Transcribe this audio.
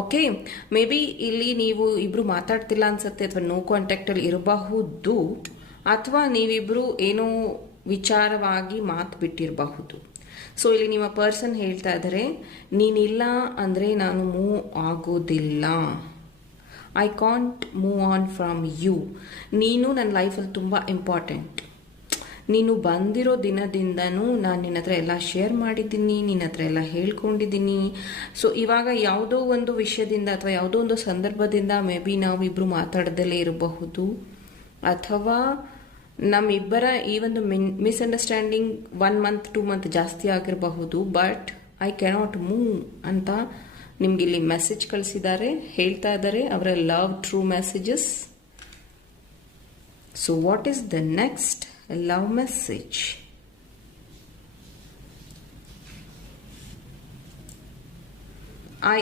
Okay, may be ಇಲ್ಲಿ ನೀವು ಇಬ್ರು ಮಾತಾಡ್ತಿಲ್ಲ ಅನ್ಸುತ್ತೆ, ಅಥವಾ ನೋ ಕಾಂಟ್ಯಾಕ್ಟ್ ಅಲ್ಲಿ ಇರಬಹುದು, ಅಥವಾ ನೀವಿಬ್ರು ಏನೋ ವಿಚಾರವಾಗಿ ಮಾತು ಬಿಟ್ಟಿರಬಹುದು. ಸೊ ಇಲ್ಲಿ ನಿಮ್ಮ ಪರ್ಸನ್ ಹೇಳ್ತಾ ಇದ್ದಾರೆ, ನೀನಿಲ್ಲ ಅಂದರೆ ನಾನು ಮೂವ್ ಆಗೋದಿಲ್ಲ. I can't move on from you. ನೀನು ನನ್ನ ಲೈಫಲ್ಲಿ ತುಂಬ ಇಂಪಾರ್ಟೆಂಟ್. ನೀನು ಬಂದಿರೋ ದಿನದಿಂದನೂ ನಾನು ನಿನ್ನ ಹತ್ರ ಎಲ್ಲ ಶೇರ್ ಮಾಡಿದ್ದೀನಿ, ನಿನ್ನ ಹತ್ರ ಎಲ್ಲ ಹೇಳ್ಕೊಂಡಿದ್ದೀನಿ. ಸೊ ಇವಾಗ ಯಾವುದೋ ಒಂದು ವಿಷಯದಿಂದ ಅಥವಾ ಯಾವುದೋ ಒಂದು ಸಂದರ್ಭದಿಂದ ಮೇ ಬಿ ನಾವಿಬ್ಬರು ಮಾತಾಡದಲ್ಲೇ ಇರಬಹುದು, ಅಥವಾ ನಮ್ಮಿಬ್ಬರ ಈ ಒಂದು ಮಿಸ್ಅಂಡರ್ಸ್ಟ್ಯಾಂಡಿಂಗ್ 1 ಮಂತ್ 2 ಮಂತ್ ಜಾಸ್ತಿ ಆಗಿರಬಹುದು. ಬಟ್ ಐ ಕ್ಯಾನಾಟ್ ಮೂವ್ ಅಂತ ನಿಮ್ಗೆ ಇಲ್ಲಿ ಮೆಸೇಜ್ ಕಳಿಸಿದ್ದಾರೆ, ಹೇಳ್ತಾ ಇದ್ದಾರೆ ಅವರ love true messages. So what is the next love message? I